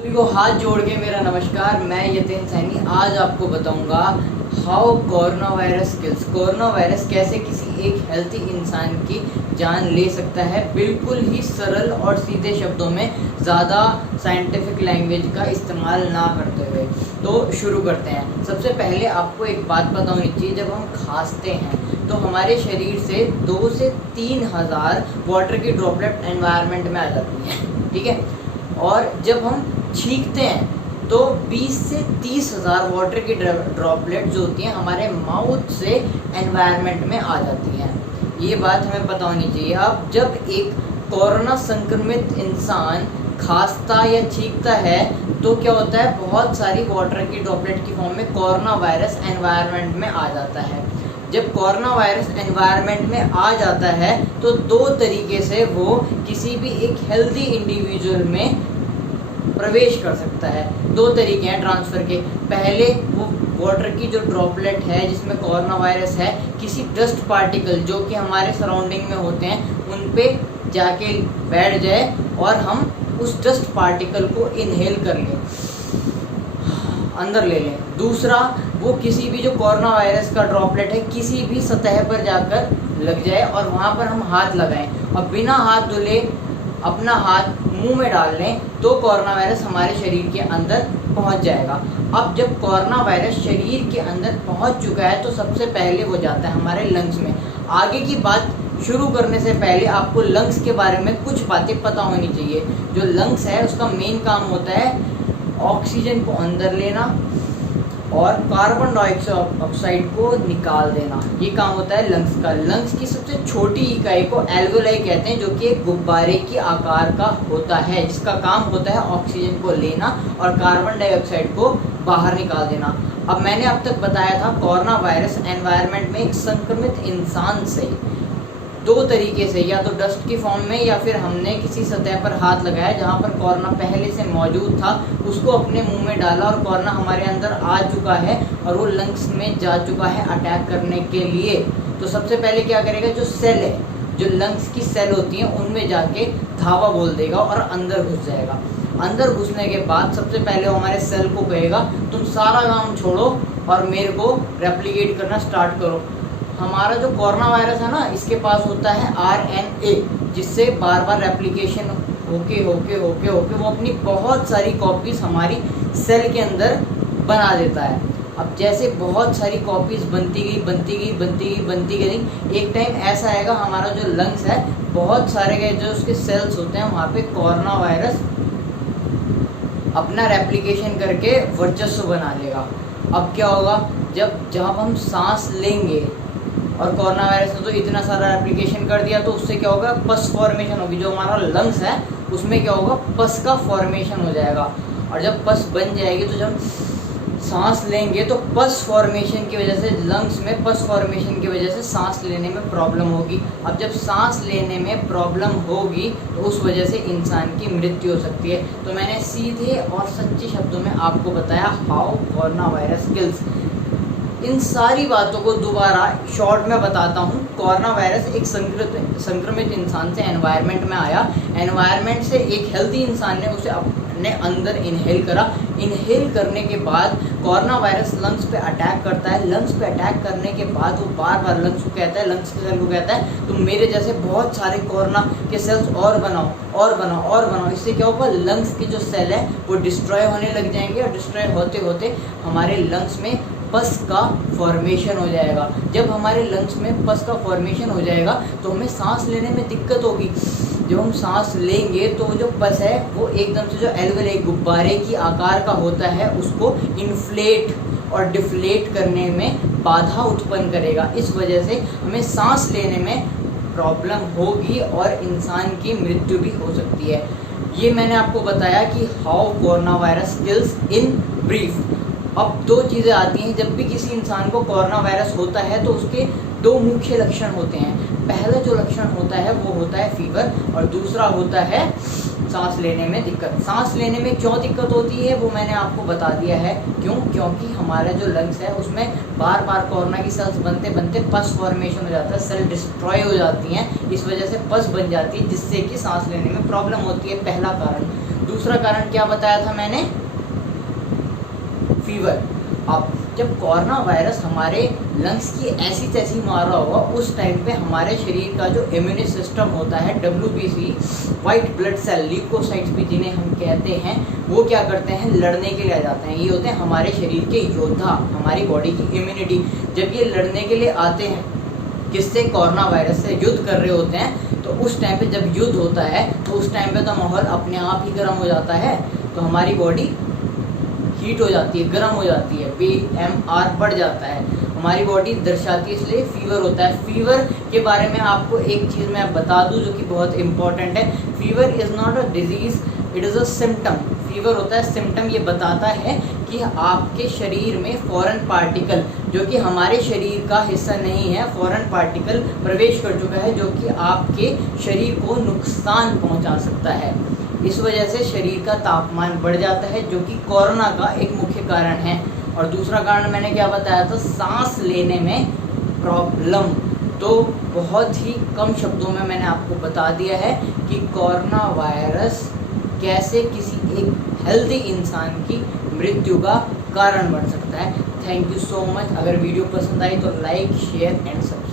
सभी को हाथ जोड़ के मेरा नमस्कार। मैं यतिन सैनी आज आपको बताऊंगा how corona virus kills. Corona virus कैसे किसी एक हेल्थी इंसान की जान ले सकता है, बिल्कुल ही सरल और सीधे शब्दों में, ज़्यादा साइंटिफिक लैंग्वेज का इस्तेमाल ना करते हुए। तो शुरू करते हैं। सबसे पहले आपको एक बात पता होनी चाहिए, जब हम खांसते हैं तो हमारे शरीर से 2 से 3 हज़ार वाटर की ड्रॉपलेट एनवायरनमेंट में आ जाती हैं, ठीक है। और जब हम छींकते हैं तो 20 से 30 हज़ार वाटर की ड्रॉपलेट जो होती हैं हमारे माउथ से एनवायरनमेंट में आ जाती हैं। ये बात हमें पता होनी चाहिए। अब जब एक कोरोना संक्रमित इंसान खांसता या छींकता है तो क्या होता है, बहुत सारी वाटर की ड्रॉपलेट की फॉर्म में कोरोना वायरस एनवायरनमेंट में आ जाता है। जब कोरोना वायरस एनवायरनमेंट में आ जाता है तो 2 तरीके से वो किसी भी एक हेल्दी इंडिविजुअल में प्रवेश कर सकता है। 2 तरीके हैं ट्रांसफ़र के। पहले वो वाटर की जो ड्रॉपलेट है जिसमें कोरोना वायरस है, किसी डस्ट पार्टिकल जो कि हमारे सराउंडिंग में होते हैं उन पे जाके बैठ जाए और हम उस डस्ट पार्टिकल को इनहेल कर लें, अंदर ले लें। दूसरा, वो किसी भी जो कोरोना वायरस का ड्रॉपलेट है किसी भी सतह पर जाकर लग जाए और वहाँ पर हम हाथ लगाएं और बिना हाथ धुले अपना हाथ मुंह में डाल लें तो कोरोना वायरस हमारे शरीर के अंदर पहुंच जाएगा। अब जब कोरोना वायरस शरीर के अंदर पहुंच चुका है तो सबसे पहले वो जाता है हमारे लंग्स में। आगे की बात शुरू करने से पहले आपको लंग्स के बारे में कुछ बातें पता होनी चाहिए। जो लंग्स है उसका मेन काम होता है ऑक्सीजन को अंदर लेना और कार्बन डाइऑक्साइड को निकाल देना। ये काम होता है लंग्स का। लंग्स की सबसे छोटी इकाई को एल्वेलाई कहते हैं, जो कि एक गुब्बारे के आकार का होता है, जिसका काम होता है ऑक्सीजन को लेना और कार्बन डाइऑक्साइड को बाहर निकाल देना। अब मैंने अब तक बताया था कोरोना वायरस एनवायरनमेंट में एक संक्रमित इंसान से 2 तरीके से, या तो डस्ट की फॉर्म में या फिर हमने किसी सतह पर हाथ लगाया जहाँ पर कोरोना पहले से मौजूद था, उसको अपने मुंह में डाला और कोरोना हमारे अंदर आ चुका है और वो लंग्स में जा चुका है अटैक करने के लिए। तो सबसे पहले क्या करेगा, जो सेल है, जो लंग्स की सेल होती हैं उनमें जाके धावा बोल देगा और अंदर घुस जाएगा। अंदर घुसने के बाद सबसे पहले वो हमारे सेल को कहेगा तुम सारा काम छोड़ो और मेरे को रेप्लिकेट करना स्टार्ट करो। हमारा जो कोरोना वायरस है ना, इसके पास होता है RNA, जिससे बार बार रेप्लिकेशन होके वो अपनी बहुत सारी कॉपीज़ हमारी सेल के अंदर बना देता है। अब जैसे बहुत सारी कॉपीज़ बनती गई, एक टाइम ऐसा आएगा हमारा जो लंग्स है, बहुत सारे गए जो उसके सेल्स होते हैं वहाँ पे कोरोना वायरस अपना रेप्लिकेशन करके वर्चस्व बना लेगा। अब क्या होगा, जब हम सांस लेंगे और कोरोना वायरस ने तो इतना सारा एप्लीकेशन कर दिया तो उससे क्या होगा, पस फॉर्मेशन होगी। जो हमारा लंग्स है उसमें क्या होगा, पस का फॉर्मेशन हो जाएगा। और जब पस बन जाएगी तो जब सांस लेंगे तो पस फॉर्मेशन की वजह से, लंग्स में पस फॉर्मेशन की वजह से सांस लेने में प्रॉब्लम होगी। अब जब सांस लेने में प्रॉब्लम होगी तो उस वजह से इंसान की मृत्यु हो सकती है। तो मैंने सीधे और सच्चे शब्दों में आपको बताया हाउ कोरोना वायरस किल्स। इन सारी बातों को दोबारा शॉर्ट में बताता हूँ। कोरोना वायरस एक संक्रमित इंसान से एनवायरनमेंट में आया, एनवायरनमेंट से एक हेल्दी इंसान ने उसे अपने अंदर इनहेल करा। इनहेल करने के बाद कोरोना वायरस लंग्स पे अटैक करता है। लंग्स पे अटैक करने के बाद वो बार बार लंग्स को कहता है, लंग्स के सेल को कहता है तुम मेरे जैसे बहुत सारे कोरोना के सेल्स और बनाओ। इससे क्या होगा, लंग्स के जो सेल है वो डिस्ट्रॉय होने लग जाएंगे और डिस्ट्रॉय होते होते हमारे लंग्स में पस का फॉर्मेशन हो जाएगा। जब हमारे लंग्स में पस का फॉर्मेशन हो जाएगा तो हमें सांस लेने में दिक्कत होगी। जब हम सांस लेंगे तो जो पस है वो एकदम से जो एल्वेलाई गुब्बारे की आकार का होता है उसको इन्फ्लेट और डिफ्लेट करने में बाधा उत्पन्न करेगा। इस वजह से हमें सांस लेने में प्रॉब्लम होगी और इंसान की मृत्यु भी हो सकती है। ये मैंने आपको बताया कि how corona virus kills in brief. अब 2 चीज़ें आती हैं। जब भी किसी इंसान को कोरोना वायरस होता है तो उसके 2 मुख्य लक्षण होते हैं। पहला जो लक्षण होता है वो होता है फीवर और दूसरा होता है सांस लेने में दिक्कत। सांस लेने में क्यों दिक्कत होती है वो मैंने आपको बता दिया है। क्योंकि हमारा जो लंग्स है उसमें बार बार कोरोना की सेल्स बनते बनते पस फॉर्मेशन हो जाता है, सेल डिस्ट्रॉय हो जाती हैं, इस वजह से पस बन जाती है जिससे कि सांस लेने में प्रॉब्लम होती है, पहला कारण। दूसरा कारण क्या बताया था मैंने, फीवर। अब जब कोरोना वायरस हमारे लंग्स की ऐसी तैसी मार रहा होगा, उस टाइम पे हमारे शरीर का जो इम्यून सिस्टम होता है, WBC, white blood cell, leukocytes भी जिन्हें हम कहते हैं, वो क्या करते हैं, लड़ने के लिए आ जाते हैं। ये होते हैं हमारे शरीर के योद्धा, हमारी बॉडी की इम्यूनिटी। जब ये लड़ने के लिए आते हैं, किससे, कोरोना वायरस से युद्ध कर रहे होते हैं, तो उस टाइम पे जब युद्ध होता है तो उस टाइम पे तो माहौल अपने आप ही गर्म हो जाता है, तो हमारी बॉडी हीट हो जाती है, गर्म हो जाती है, PMR बढ़ जाता है, हमारी बॉडी दर्शाती है, इसलिए फीवर होता है। फीवर के बारे में आपको एक चीज़ मैं बता दूं जो कि बहुत इंपॉर्टेंट है, fever is not a disease, it is a symptom. Fever होता है सिम्टम, ये बताता है कि आपके शरीर में फॉरेन पार्टिकल, जो कि हमारे शरीर का हिस्सा नहीं है, फॉरेन पार्टिकल प्रवेश कर चुका है, जो कि आपके शरीर को नुकसान पहुंचा सकता है। इस वजह से शरीर का तापमान बढ़ जाता है, जो कि कोरोना का एक मुख्य कारण है। और दूसरा कारण मैंने क्या बताया था, सांस लेने में प्रॉब्लम। तो बहुत ही कम शब्दों में मैंने आपको बता दिया है कि कोरोना वायरस कैसे किसी एक हेल्दी इंसान की मृत्यु का कारण बन सकता है। Thank you so much. अगर वीडियो पसंद आई तो लाइक, शेयर एंड सब्सक्राइब।